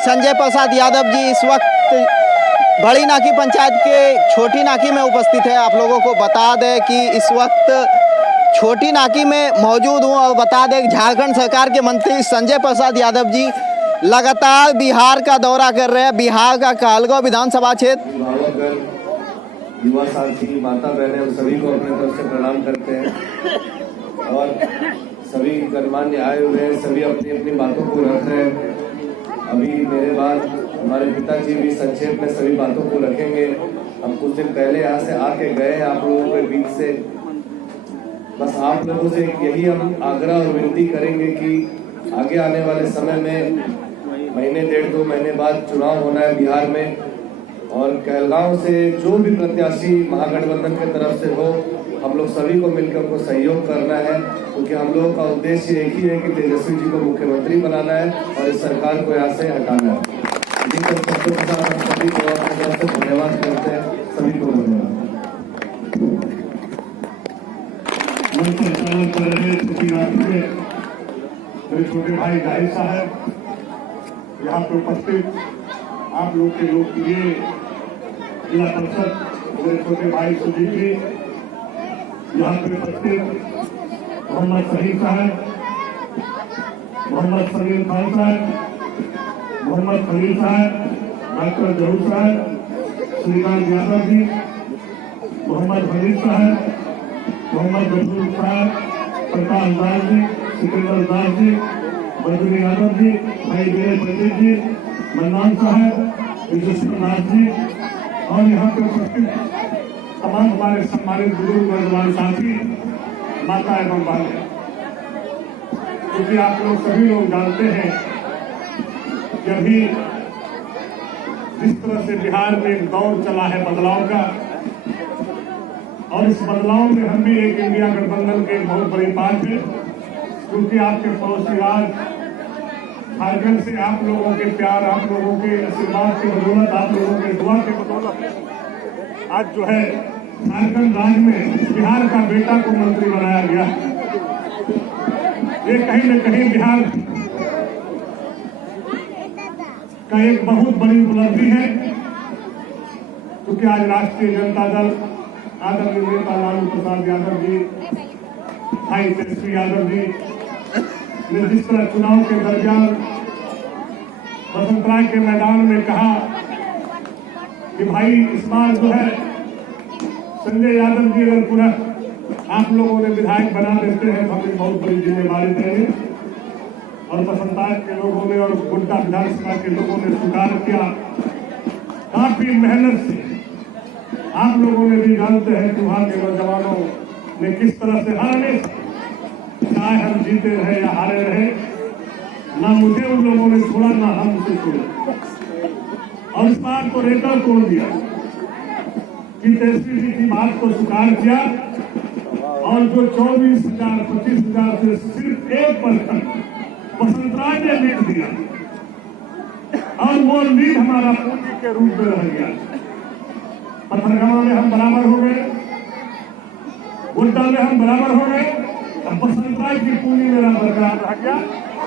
संजय प्रसाद यादव जी इस वक्त बड़ी नाकी पंचायत के छोटी नाकी में उपस्थित है। आप लोगों को बता दें कि इस वक्त छोटी नाकी में मौजूद हूं और बता दें कि झारखंड सरकार के मंत्री संजय प्रसाद यादव जी लगातार बिहार का दौरा कर रहे हैं। बिहार का कहलगांव विधानसभा क्षेत्र। युवा साथी, माता बहनें, हम सभी को अपने तरफ से प्रणाम करते हैं और सभी गणमान्य आए हुए हैं, सभी अपनी अपनी बातों को रख रहे हैं। अभी मेरे बाद हमारे पिताजी भी संक्षेप में सभी बातों को रखेंगे। हम कुछ दिन पहले यहाँ से आके गए आप लोगों के बीच से। बस आप लोगों से यही हम आग्रह और विनती करेंगे कि आगे आने वाले समय में महीने 1.5-2 महीने बाद चुनाव होना है बिहार में और कहलगांव से जो भी प्रत्याशी महागठबंधन की तरफ से हो, हम लोग सभी को मिलकर उनको सहयोग करना है, क्योंकि हम लोगों का उद्देश्य एक ही है कि तेजस्वी जी को मुख्यमंत्री बनाना है और इस सरकार को यहाँ से हटाना है। सभी को अपनी तरफ से धन्यवाद करते हैं। सभी को धन्यवाद। मेरे छोटे भाई जाहिर साहब, यहाँ पे उपस्थित आप लोग के लोकप्रिय जिला परिषद मेरे छोटे भाई सुजीत जी, यहाँ पे उपस्थित मोहम्मद सलीम साहब, मोहम्मद सलीम खान साहब, मोहम्मद खलील साहब, डॉक्टर जहूर साहब, श्रीकांत यादव जी, मोहम्मद हनीफ साहब, मोहम्मद जफूर साहब, प्रकाश दास जी, सिकंदर दास जी, बद्री यादव जी, भाई विनय पंडित जी, मन्नान साहब, विजेश्वर नाथ जी और यहाँ पे उपस्थित तमाम हमारे सम्मानित बुजुर्ग और जवान साथी, माता एवं बहनें, क्योंकि आप लोग सभी लोग जानते हैं कि अभी जिस तरह से बिहार में एक दौर चला है बदलाव का, और इस बदलाव में हम भी एक इंडिया गठबंधन के एक बहुत बड़ी बात है, क्योंकि आपके पड़ोसी राज्य झारखंड से आप लोगों के प्यार, आप लोगों के आशीर्वाद की बदौलत, आप लोगों के दुआ की बदौलत आज जो है झारखंड राज्य में बिहार का बेटा को मंत्री बनाया गया। ये कहीं न कहीं बिहार का एक बहुत बड़ी उपलब्धि है, क्योंकि आज राष्ट्रीय जनता दल आदरणीय नेता लालू प्रसाद यादव जी, भाई तेजस्वी यादव जी ने जिस तरह चुनाव के दरमियान बसंतराय के मैदान में कहा कि भाई इस बार जो है संजय यादव जी अगर पुनः आप लोगों ने विधायक बना देते हैं तो हमें बहुत बड़ी जिम्मेदारी देंगे, और बसंतराय के लोगों ने और गोड्डा विधानसभा के लोगों ने स्वीकार किया। काफी मेहनत से आप लोगों ने भी जानते हैं कि वहां के नौजवानों ने किस तरह से हर चाहे हम जीते रहे या हारे रहे, ना मुझे उन लोगों ने छोड़ा ना हम उसे छोड़े, और इस बात को रेकॉर्ड तोड़ दिया कि तेजस्वी जी की बात को स्वीकार किया, और जो 24,000-25,000 से सिर्फ 1% बसंतराय ने लीड दिया, और वो लीड हमारा पूंजी के रूप में रह गया। पथरगामा में हम बराबर हो गए, गोड्डा में हम बराबर हो गए, अब बसंतराय की पूंजी मेरा बरकरार रह गया।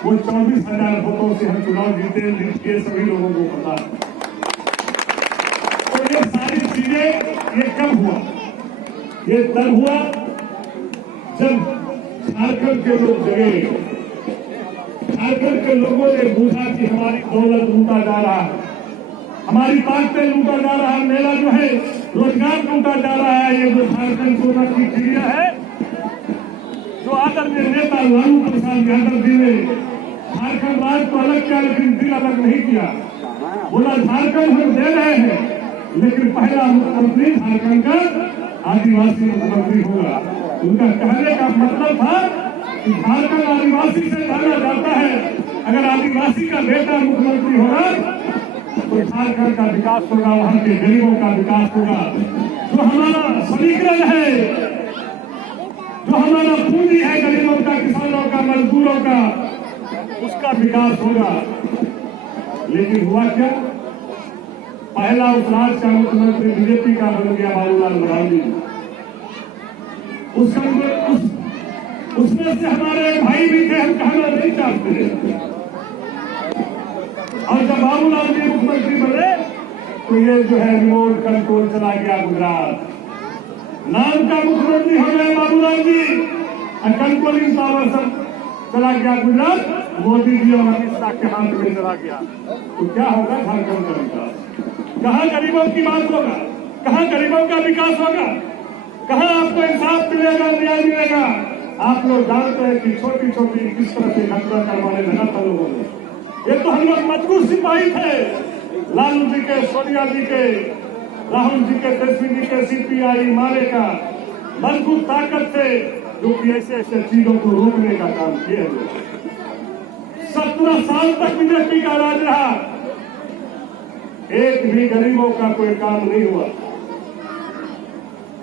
वो 24,000 वोटों से हम चुनाव जीते, लीड किए, सभी लोगों को पता है। तो ये सारी चीजें ये कब हुआ? ये तब हुआ जब झारखंड के लोग जगे, झारखंड के लोगों ने पूछा कि हमारी दौलत लूटा जा रहा है, हमारी ताकतें लूटा जा रहा है, मेरा जो है रोजगार लूटा जा रहा है। ये जो झारखंड सोना की चिड़िया है, जो आदरणीय नेता लालू प्रसाद यादव जी ने झारखंड राज्य को अलग किया, लेकिन दिल अलग नहीं किया। बोला झारखंड हम दे रहे हैं, लेकिन पहला मुख्यमंत्री झारखंड का आदिवासी मुख्यमंत्री होगा। उनका कहने का मतलब था कि झारखंड आदिवासी से जाना जाता है, अगर आदिवासी का बेटा मुख्यमंत्री होगा तो झारखंड का विकास होगा, वहां के गरीबों का विकास होगा। जो हमारा समीकरण है, जो हमारा पूंजी है गरीबों का, किसानों का, मजदूरों का, उसका विकास होगा। लेकिन हुआ क्या? पहला उस राज्य का मुख्यमंत्री बीजेपी का बन गया बाबूलाल मरांडी। उसमें से हमारे भाई भी थे, हम कहना नहीं चाहते, और जब बाबूलाल जी मुख्यमंत्री बने तो ये जो है रिमोट कंट्रोल चला गया गुजरात। नाम का मुख्यमंत्री हो गए बाबूलाल जी और कंट्रोलिंग पावर सब चला गया गुजरात, मोदी जी और अमित शाह के हाथ में चला गया। तो क्या होगा झारखंड का विकास? कहाँ गरीबों की बात होगा? कहाँ गरीबों का विकास होगा? कहाँ आपको इंसाफ मिलेगा, न्याय मिलेगा? आप लोग जानते हैं कि छोटी छोटी किस तरह से घटना करवाने लगा था लोगों ने। ये तो हम लोग मजबूत सिपाही थे, लालू जी के, सोनिया जी के, राहुल जी के, तेजस्वी जी के, सीपीआई माले का मजबूत ताकत से जो कि ऐसे ऐसे चीजों को रोकने का काम किए हुए। 17 साल तक बीजेपी का राज रहा, एक भी गरीबों का कोई काम नहीं हुआ,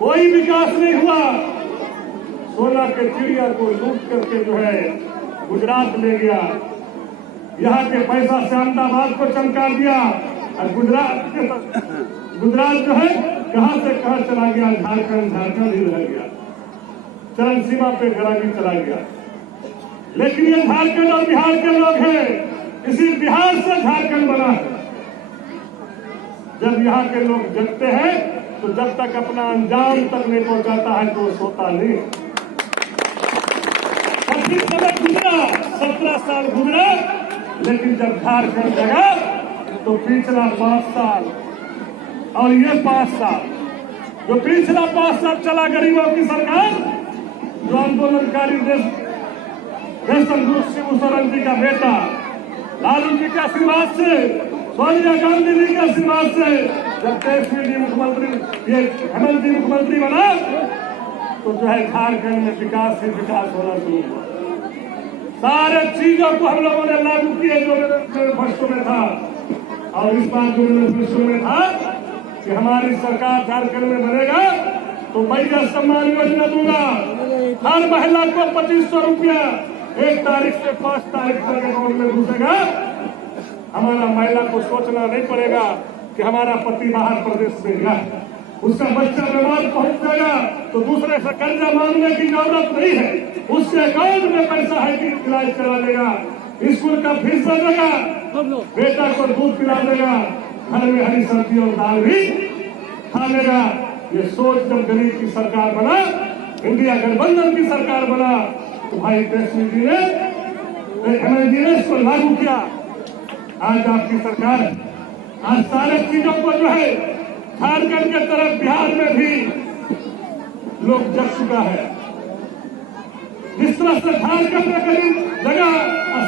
कोई विकास नहीं हुआ। सोना के चिड़िया को लूट करके जो है गुजरात ले गया, यहाँ के पैसा से अहमदाबाद को चमका दिया और गुजरात जो है कहां से कहां चला गया, झारखंड ही रह गया, चरण सीमा पे गराबी चला गया। लेकिन ये झारखंड और बिहार के लोग हैं, इसी बिहार से झारखंड बना है। जब यहाँ के लोग जगते हैं तो जब तक अपना अंजाम तक नहीं पहुंचाता है तो सोता नहीं। कठिन समय गुजरा, 17 साल गुजरा, लेकिन जब झारखंड जगा तो पिछला 5 साल और ये 5 साल, जो पिछला 5 साल चला गरीबों की सरकार, जो आंदोलनकारी देशम शिबू सोरेन जी का बेटा लालू जी के आशीर्वाद से, सोनिया गांधी जी के आशीर्वाद से, जब तेजस्वी जी मुख्यमंत्री, ये हेमंत जी मुख्यमंत्री बना तो जो है झारखंड में विकास ही विकास होना शुरू हुआ। सारे चीजों को हम लोगों ने लागू किए जो मैनिफेस्टो में था, और इस बार जो मैनिफेस्टो में था कि हमारी सरकार झारखंड में बनेगा तो महिला सम्मान योजना दूंगा, हर महिला को 2500 रुपया 1 तारीख से 5 तारीख तक अकाउंट में घुसेगा। हमारा महिला को सोचना नहीं पड़ेगा कि हमारा पति बाहर प्रदेश में गया, उसका बच्चा बीमार पहुंच जाएगा तो दूसरे से कर्जा मांगने की जरूरत नहीं है, उसके अकाउंट में पैसा है कि इलाज करा देगा, स्कूल का फीस दे देगा, बेटा को दूध पिला देगा, घर में हरी सब्जी और दाल भी खा लेगा। ये सोच जब गरीब की सरकार बना, इंडिया गठबंधन की सरकार बना, तो भाई तेजस्वी जी ने, हेमंत जी ने इसको लागू किया। आज आपकी सरकार आज सारे चीजों को जो है झारखंड के तरफ बिहार में भी लोग जग चुका है। जिस तरह से झारखंड में करीब जगह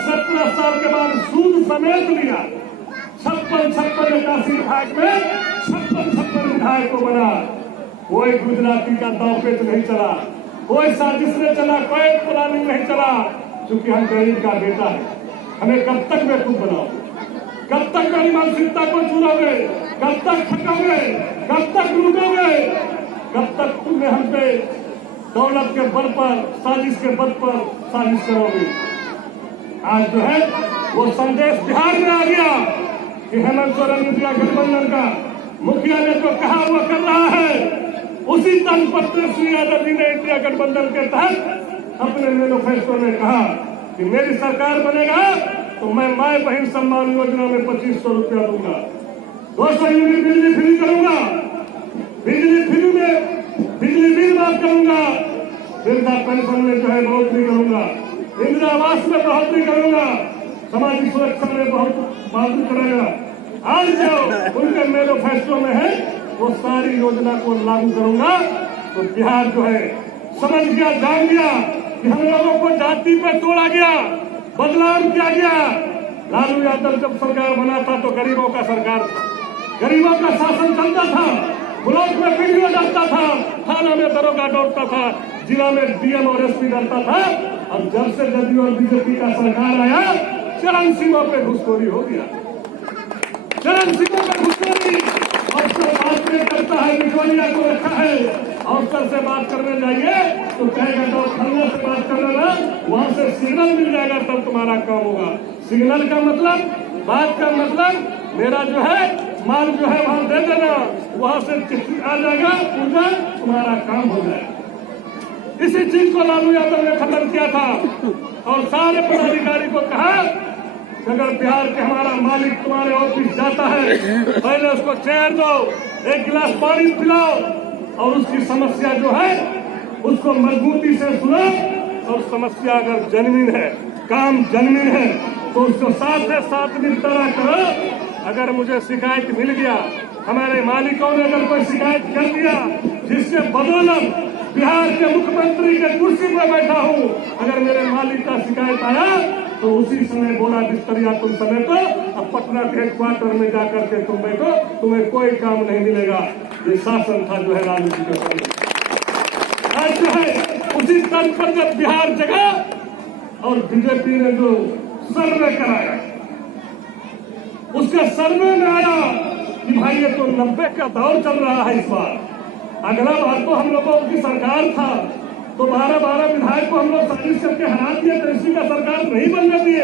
17 साल के बाद सूद समेत लिया, 56 निकासी विधायक में 56 विधायक को बना। कोई गुजराती का दावपेच नहीं चला, कोई साजिश नहीं चला, कोई प्लानिंग नहीं चला, क्योंकि हम गरीब का बेटा है। हमें कब तक बेवकूफ बनाओगे, कब तक मेरी मानसिकता को चुराओगे, कब तक ठगोगे, कब तक लूटोगे, कब तक तुमने हम पे दौलत के बल पर, साजिश के बल पर साजिश करोगे। आज जो है वो संदेश बिहार में आ गया कि हेमंत सोरेन इंडिया गठबंधन का मुखिया ने जो कहा वो कर रहा है। उसी तंज पर तेजस्वी यादव जी ने इंडिया गठबंधन के तहत अपने मैनिफेस्टो में कहा कि मेरी सरकार बनेगा तो मैं माए बहन सम्मान योजना में 2500 रुपया दूंगा, 200 यूनिट बिजली फ्री करूंगा, बिजली फ्री में बिजली बिल माफ करूंगा, वृद्धा पेंशन में जो है बढ़ोतरी करूंगा, इंदिरा आवास में बढ़ोतरी करूंगा, सामाजिक सुरक्षा में बहुत बढ़ोतरी करेगा। आज जो उनके मैनिफेस्टो में है वो सारी योजना को लागू करूंगा। तो बिहार जो है समझ गया, जान गया कि हम लोगों को जाति पे तोड़ा गया, बदलाव किया गया। लालू यादव जब सरकार बना था तो गरीबों का सरकार था, गरीबों का शासन चलता था, ब्लॉक में वीडियो डालता था, थाना में दरोगा दौड़ता था, जिला में डीएम और एसपी डालता था। और जब से जदयू और बीजेपी का सरकार आया, चरण सीमा पे घुसखोरी हो गया, चरण सीमा पे घुसखोरी। अफसर बात नहीं करता है, बिचौलिया को रखा है, अफसर से बात करने जाइए तो कहेगा तो खन्ना से बात कर लेना, वहां से सिग्नल मिल जाएगा तब तुम्हारा काम होगा। सिग्नल का मतलब, बात का मतलब, मेरा जो है माल जो है वहां दे देना, वहां से चिट्ठी आ जाएगा, पूजा तुम्हारा काम हो जाएगा। इसी चीज को लालू यादव ने खत्म किया था और सारे पदाधिकारी को कहा कि अगर बिहार के हमारा मालिक तुम्हारे ऑफिस जाता है, पहले उसको चेयर दो, एक गिलास पानी पिलाओ और उसकी समस्या जो है उसको मजबूती से सुनो। और समस्या अगर जेन्युइन है, काम जेन्युइन है, तो उसको साथ से साथ निपटारा करो। अगर मुझे शिकायत मिल गया, हमारे मालिकों ने अगर कोई शिकायत कर दिया जिसके बदौलत बिहार के मुख्यमंत्री के कुर्सी पर बैठा हूँ, अगर मेरे मालिक का शिकायत आया तो उसी समय बोला बिस्तरिया तुम समेटो, अब पटना के हेडक्वार्टर में जाकर के तुम बैठो, तुम्हें कोई काम नहीं मिलेगा। ये शासन था जो है लालू जी का समय। आज जो है उसी तर्ज पर जब बिहार जगा और बीजेपी ने जो सर्वे कराया, उसके सर्वे में आया कि भाई ये तो 90 का दौर चल रहा है इस बार। अगला बार तो हम लोगों की सरकार था तो 12 विधायक को हम लोग साजिश करके हरा दिए, तो इसी का सरकार नहीं बनने दिए।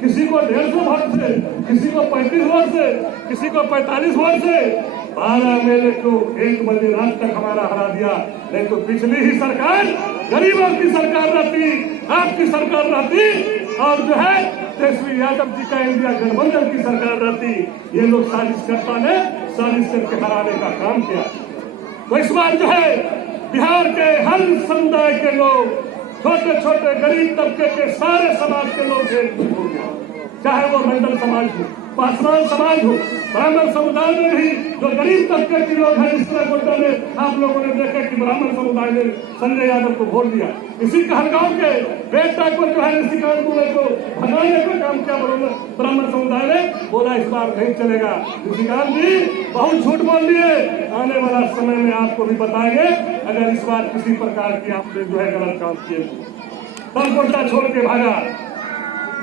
किसी को 150 वोट से, किसी को 35 वोट से, किसी को 45 वोट से 12 मेले को 1 बजे रात तक हमारा हरा दिया। नहीं तो पिछली ही सरकार गरीबों की सरकार रहती, आपकी सरकार रहती और जो है तेजस्वी यादव जी का इंडिया गठबंधन की सरकार रहती। ये लोग साजिशकर्ता ने साजिश करके हराने का काम किया। तो इस बार जो है बिहार के हर समुदाय के लोग, छोटे छोटे गरीब तबके के सारे समाज के लोग एकजुट हो गए, चाहे वो मंडल समाज हो, पासवान समाज हो, ब्राह्मण समुदाय में भी जो गरीब तबके के लोग हैं। इस तरह गोड्डा में आप लोगों ने देखा कि ब्राह्मण समुदाय ने संजय यादव को वोट दिया। इसी कहलगांव के बेटा को जो है निशिकांत दुबे को भगाने का काम किया ब्राह्मण समुदाय ने, बोला इस बार नहीं चलेगा। निशिकांत जी बहुत झूठ बोल दिए, आने वाला समय में आपको भी बताएंगे अगर इस बार किसी प्रकार की आपने जो है गलत काम किए। तब गोड्डा छोड़ के भागा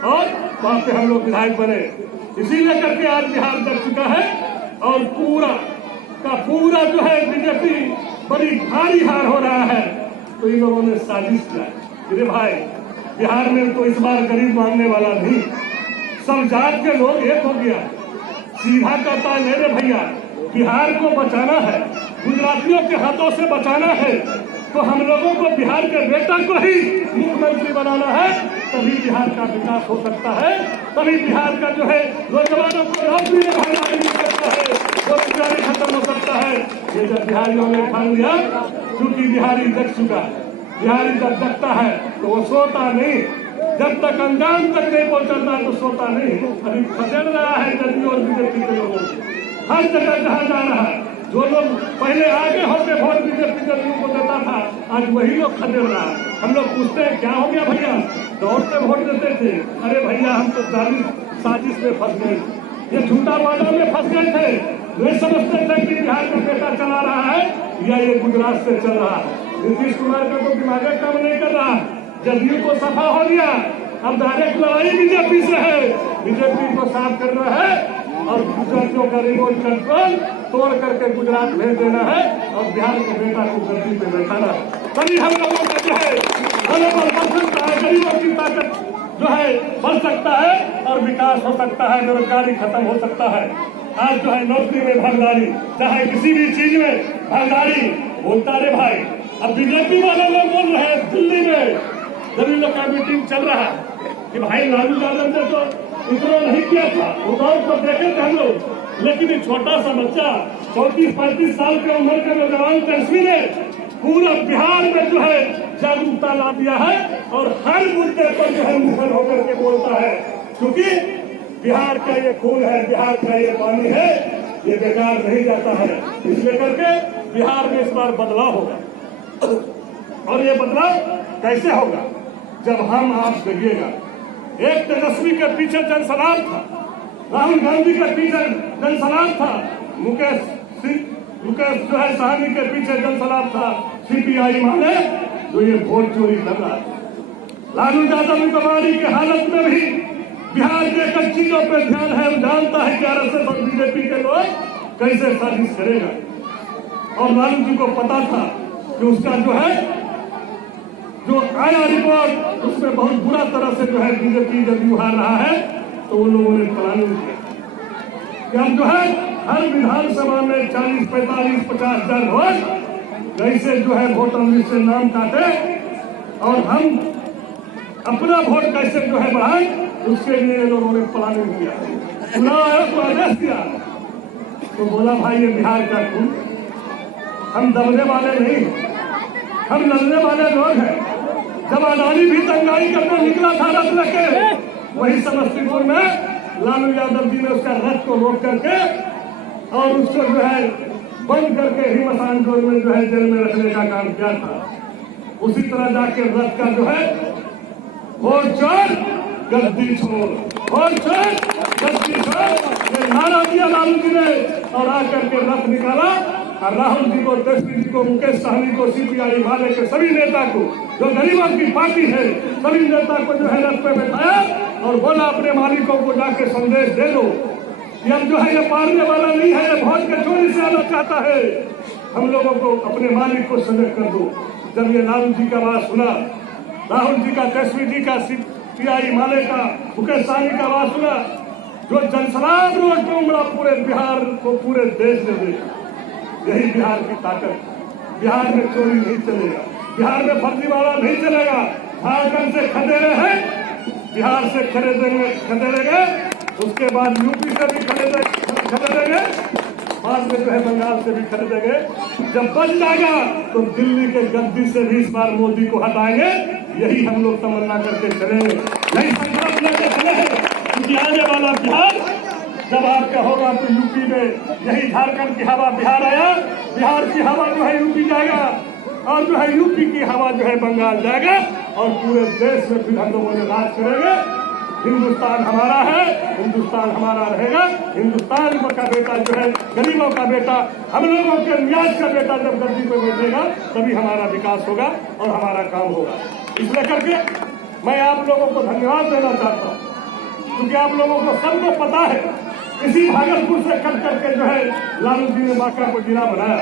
और वहां पे हम लोग विधायक बने। इसीलिए करके आज बिहार जग चुका है और पूरा का पूरा जो है बीजेपी बड़ी भारी हार हो रहा है। तो इन लोगों ने साजिश किया, अरे भाई बिहार में तो इस बार गरीब मांगने वाला नहीं, सब जात के लोग एक हो गया। सीधा कहता है मेरे भैया बिहार को बचाना है, गुजरातियों के हाथों से बचाना है, तो हम लोगों को बिहार के बेटा को ही मुख्यमंत्री बनाना है, तभी बिहार का विकास हो सकता है, तभी बिहार का जो है नौजवानों को नौकरी में भागीदारी मिल सकता है, बेरोजगारी खत्म हो सकता है। ये जब बिहारियों ने ठान लिया, क्योंकि बिहारी जग चुका है, बिहारी जब जगता है तो वो सोता नहीं, जब तक अंजाम तक नहीं पहुंचाता तो सोता नहीं। अभी खदेड़ रहा है जदयू और बीजेपी के लोगों को, हर जगह जहाँ जा रहा है। जो लोग पहले आगे होकर वोट बीजेपी जदयू को देता था, आज वही लोग खदेड़ रहा है। हम लोग पूछते हैं क्या हो गया भैया, दौड़ते वोट देते थे, अरे भैया हम तो जाली साजिश में फंस गए, ये झूठा वादा में फंस गए थे। वे समझते थे कि बिहार का बेटा चला रहा है या ये गुजरात से चल रहा है। नीतीश कुमार का तो दिमाग काम नहीं कर रहा, जदयू को सफा हो गया, अब डायरेक्ट लड़ाई बीजेपी से है, बीजेपी को साफ करना है और गुजरातियों का रिमोट कंट्रोल तोड़ करके गुजरात भेज देना है और बिहार के बेटा को गद्दी पे बैठाना है। तभी हम लोगों का जो है मनोबल बढ़ सकता है, गरीबों की ताकत जो है बढ़ सकता है और विकास हो सकता है, बेरोजगारी खत्म हो सकता है। आज जो है नौकरी में भागीदारी, चाहे किसी भी चीज में भागीदारी, बोलता रे भाई। अब बीजेपी वाले लोग बोल रहे हैं दिल्ली में जब इन लोग का मीटिंग चल रहा है कि भाई लालू यादव ने तो इतना नहीं किया था, वो दौर को देखे थे हम लोग, लेकिन एक छोटा सा बच्चा 34-35 साल की उम्र के नौजवान तेजस्वी ने पूरा बिहार में जो है जागरूकता ला दिया है और हर मुद्दे पर जो है मुखर होकर के बोलता है, क्योंकि बिहार का ये खून है, बिहार का ये पानी है, ये बेकार नहीं जाता है। इसलिए करके बिहार में इस बार बदलाव होगा और ये बदलाव कैसे होगा, जब हम आप जगिएगा। एक तेजस्वी के पीछे जनसलाब था, राहुल गांधी के पीछे जनसलाब था, मुकेश जो है साहनी के पीछे जनसलाब था, सीपीआई माने जो ये वोट चोरी कर रहा है। लालू यादव बीमारी की हालत में भी बिहार के कई चीजों पर ध्यान है, जानता है कि आरएसएस और बीजेपी के लोग कैसे साजिश करेगा। और लालू जी को पता था कि उसका जो है जो आया रिपोर्ट उसमें बहुत बुरा तरह से जो है बीजेपी जदयू हार रहा है, तो उन लोगों ने प्लानिंग किया कि हम जो है हर विधानसभा में 40, 45, 50 हजार वोट कैसे जो है वोटर लिस्ट से नाम काटे और हम अपना वोट कैसे जो है बढ़ाएं उसके लिए इन लोगों ने प्लानिंग किया, चुनाव आयोग को आदेश दिया। तो बोला भाई ये बिहार का खून, हम दबने वाले नहीं, हम लड़ने वाले लोग हैं। जब अडानी भी दंगाई करने निकला था रथ लेके, वही समस्तीपुर में लालू यादव जी ने उसका रथ को रोक करके और उसको जो है बंद करके ही मसानपुर में जो है जेल में रखने का काम किया था। उसी तरह जाके रथ का जो है वोट चोर गद्दी छोड़, वोट चोर गद्दी छोड़, ये नारा दिया लालू जी ने और आकर के रथ निकाला और राहुल जी को, तेजस्वी जी को, मुकेश सहनी को, सीपीआई वाले के सभी नेता को, जो गरीबों की पार्टी है, सभी नेता को जो है रथ पे बैठाया और बोला अपने मालिकों को जाके संदेश दे दो कि अब जो है ये पारने वाला नहीं है, ये वोट के चोरी से आना चाहता है, हम लोगों को अपने मालिक को सजग कर दो। जब ये लालू जी का आवाज सुना, राहुल जी का, तेजस्वी जी का, सीपीआई माले का, मुकेश सहनी का आवाज सुना, जो जनसलाब रोज को उमड़ा पूरे बिहार को, पूरे देश ने देखा। यही बिहार की ताकत। बिहार में चोरी नहीं चलेगा, बिहार में फर्जीवाड़ा नहीं चलेगा। झारखंड से खदेड़े हैं, बिहार से खदेड़ेंगे, उसके बाद यूपी से भी खदेड़ेंगे, बाद में जो है बंगाल से भी खरीदेंगे। जब बच जाएगा तो दिल्ली के गद्दी से भी इस बार मोदी को हटाएंगे। यही हम लोग तमन्ना करके चले, यही संकल्प लेके चले हैं, क्योंकि आने वाला बिहार जब आपका होगा तो यूपी में यही झारखंड की हवा बिहार आया, बिहार की हवा जो है यूपी जाएगा और जो है यूपी की हवा जो है बंगाल जाएगा और पूरे देश में फिर हम लोगों ने राज करेंगे। हिंदुस्तान हमारा है, हिंदुस्तान हमारा रहेगा। हिंदुस्तान का बेटा जो है, गरीबों का बेटा, हम लोगों के न्याज का बेटा जब गद्दी पे बैठेगा तभी हमारा विकास होगा और हमारा काम होगा। इसलिए करके मैं आप लोगों को धन्यवाद देना चाहता हूँ, क्योंकि आप लोगों को सबको पता है, इसी भागलपुर से कट करके जो है लालू जी ने बांका को जिला बनाया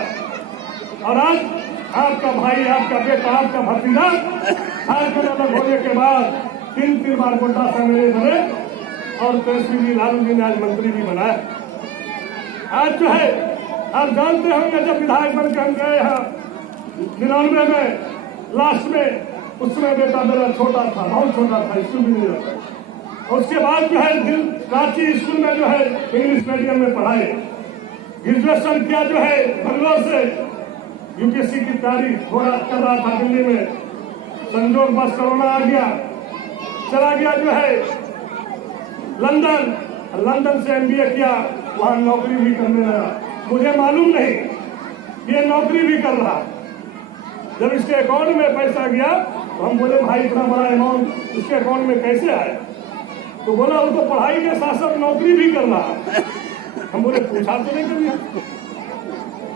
और आज आपका भाई, आपका बेटा, आपका भतीजा झारखंड अलग होने के बाद 3 बार गोड्डा से मेरे बने और तेजस्वी जी, लालू जी ने आज मंत्री भी बनाया। आज जो है आप जानते होंगे, जब विधायक बन के हम गए यहाँ 99 में लास्ट में, उस समय बेटा मेरा छोटा था, बहुत छोटा था, स्कूल भी नहीं जाता। उसके बाद जो है रांची स्कूल में जो है इंग्लिश मीडियम में पढ़ाए, ग्रेजुएशन किया जो है बंगलोर से, यूपीएससी की तैयारी थोड़ा कर रहा था दिल्ली में। संजोग बस कोरोना आ गया, चला गया जो है लंदन, लंदन से एमबीए किया, वहां नौकरी भी करने लगा। मुझे मालूम नहीं ये नौकरी भी कर रहा। जब इसके अकाउंट में पैसा गया तो हम बोले भाई इतना बड़ा अमाउंट इसके अकाउंट में कैसे आया? तो बोला वो तो पढ़ाई के साथ साथ नौकरी भी कर रहा। हम बोले पूछा तो नहीं कभी।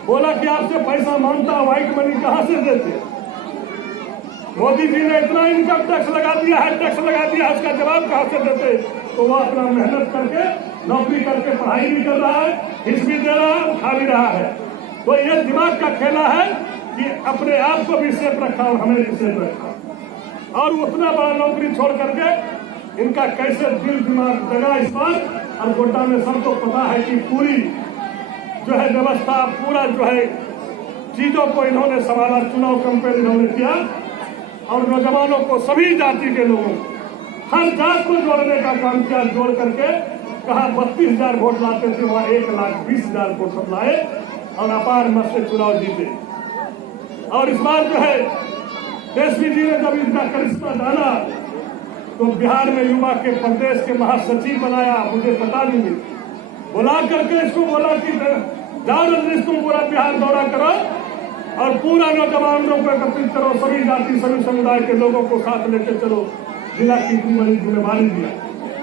बोला कि आपसे पैसा मांगता, व्हाइट मनी कहाँ से देते? मोदी जी ने इतना इनकम टैक्स लगा दिया है, टैक्स लगा दिया है, उसका जवाब कहाँ से देते? तो वो अपना मेहनत करके, नौकरी करके पढ़ाई भी कर रहा है, फीस भी दे रहा है, खा भी रहा है। तो ये दिमाग का खेला है कि अपने आप को भी सेफ रखा और हमें भी सेफ रखा। और उतना बड़ा नौकरी छोड़ करके इनका कैसे दिल दिमाग जगा इस बार। और गोड्डा में सबको पता है कि पूरी जो है व्यवस्था, पूरा जो है चीजों को इन्होंने संभाला, चुनाव कैंपेन इन्होंने किया और नौजवानों को, सभी जाति के लोगों को, हर जात को जोड़ने का काम किया। जोड़ करके कहा 32,000 वोट लाते थे, वहां 1,20,000 वोट सब लाए और अपार मत से चुनाव जीते। और इस बार जो है तेजस्वी जी ने जब इनका करिश्मा जाना तो बिहार में युवा के प्रदेश के महासचिव बनाया। मुझे पता नहीं, बुला करके इसको बोला कि जाओ रजनीश, तुम पूरा बिहार दौरा करो और पूरा नौजवानों को एकत्रित करो, सभी जाति, सभी समुदाय के लोगों को साथ लेकर चलो। जिला की इतनी बड़ी जिम्मेदारी दिया,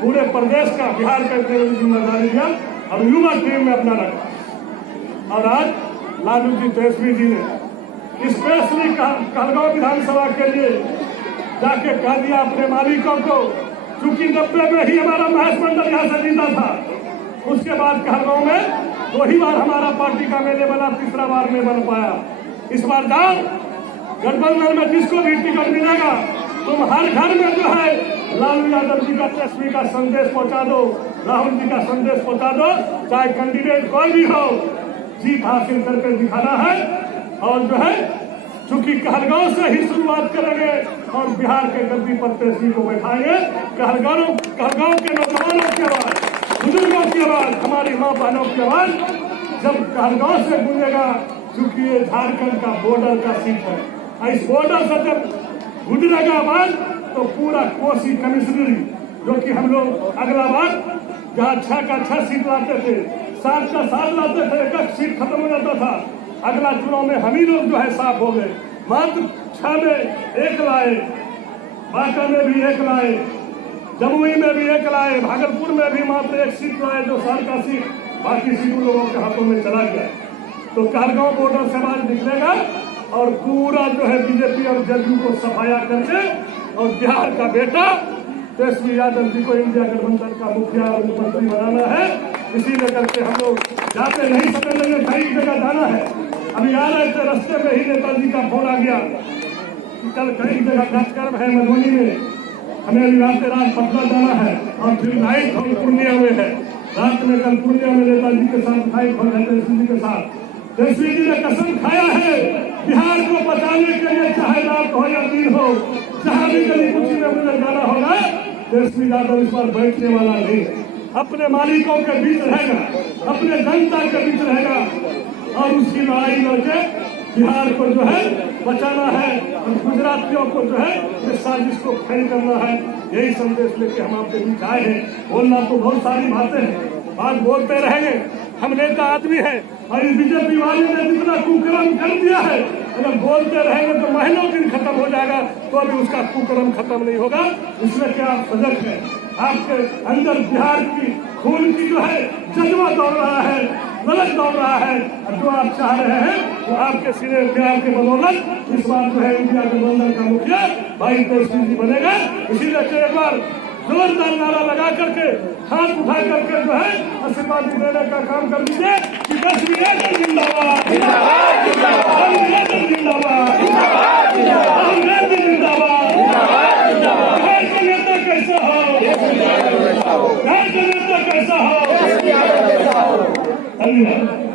पूरे प्रदेश का, बिहार का इतनी बड़ी जिम्मेदारी दिया और युवा टीम में अपना रखा। और आज लालू जी, तेजस्वी जी ने स्पेशली कहलगांव विधानसभा के लिए जाके कह दिया अपने मालिकों को, चूंकि 90 में ही हमारा महेश मंडल यहाँ से जीता था, उसके बाद कहलगांव में 2 ही बार हमारा पार्टी का मेले बना, तीसरा बार में बन पाया। इस बार जाओ गठबंधन में जिसको भी टिकट मिलेगा, तुम हर घर में जो है लालू यादव जी का, तेजस्वी का संदेश पहुंचा दो, राहुल जी का संदेश पहुंचा दो। चाहे कैंडिडेट कोई भी हो, जीत हासिल करके दिखाना है और जो है चूंकि कहलगांव से ही शुरुआत करेंगे और बिहार के गद्दी पर तेजस्वी को बैठाएंगे। कहलगांव के नौजवानों की आवाज, बुजुर्गों की आवाज, हमारी माँ बहनों की आवाज जब कहलगांव से गूंजेगा, चूंकि ये झारखंड का बॉर्डर का सीट है, इस बॉर्डर से जब गुजरेगा आवाज तो पूरा कोसी कमिश्नरी, जो कि हम लोग अगला बार जहाँ 6 का 6 सीट लाते थे, 7 का 7 लाते थे, एक सीट खत्म हो जाता था। अगला चुनाव में हम ही लोग जो है साफ हो गए, मात्र 6 में 1 लाए, बांका में भी 1 लाए, जमुई में भी 1 लाए, भागलपुर में भी मात्र 1 सीट लाए, जो 7 का सीट, बाकी सीट उन लोगों के हाथों में चला गया। तो कहलगांव बॉर्डर से आज निकलेगा और पूरा जो है बीजेपी और जदयू को सफाया करके और बिहार का बेटा तेजस्वी यादव जी को इंडिया गठबंधन का मुखिया और मुख्यमंत्री बनाना है। इसीलिए करके हम लोग जाते नहीं समझेंगे, कई जगह जाना है। अभी आ रहे थे, रास्ते में ही नेताजी का फोन आ गया कि कल कई जगह कार्यक्रम है मधुबनी में, हमें अभी रात पटना जाना है और फिर नाइट हम पूर्णिया में है। रात में कल पूर्णिया में नेताजी के साथ नाइट हम है तेजस्वी जी के साथ। तेजस्वी जी ने कसम खाया है बिहार को बचाने के लिए, चाहे रात हो या दिन हो, जहाँ भी गली कुछ में मुझे जाना होगा, तेजस्वी यादव इस बार बैठने वाला नहीं है। अपने मालिकों के बीच रहेगा, अपने जनता के बीच रहेगा और उसकी लड़ाई लड़के बिहार को जो है बचाना है और गुजरातियों को जो है इस साजिश को फेल करना है। यही संदेश लेके हम आपके बीच आए हैं। बोलना तो बहुत सारी बातें हैं, बात बोलते रहेंगे, हम नेता आदमी हैं और इस बीजेपी वाले ने जितना कुकर्म कर दिया है, अगर बोलते रहेंगे तो महीनों दिन खत्म हो जाएगा, तो अभी उसका कुकर्म खत्म नहीं होगा। इसलिए क्या आप सजग हैं? आपके अंदर बिहार की खून की जो है जज्बा दौड़ रहा है, ललक दौड़ रहा है, और जो आप चाह रहे हैं वो आपके सीने बिहार के बदौलत इस बार जो है इंडिया गठबंधन का मुखिया भाई तेजस्वी जी बनेगा। इसीलिए एक बार जोरदार नारा लगा करके, हाथ उठा करके जो है आशीर्वाद देने का काम कर दीजिए कि तेजस्वी यादव जिंदाबाद, राहुल यादव जिंदाबाद, राहुल गांधी जिंदाबाद, बिहार का नेता कैसा हो, बिहार का नेता कैसा हो, धन्यवाद।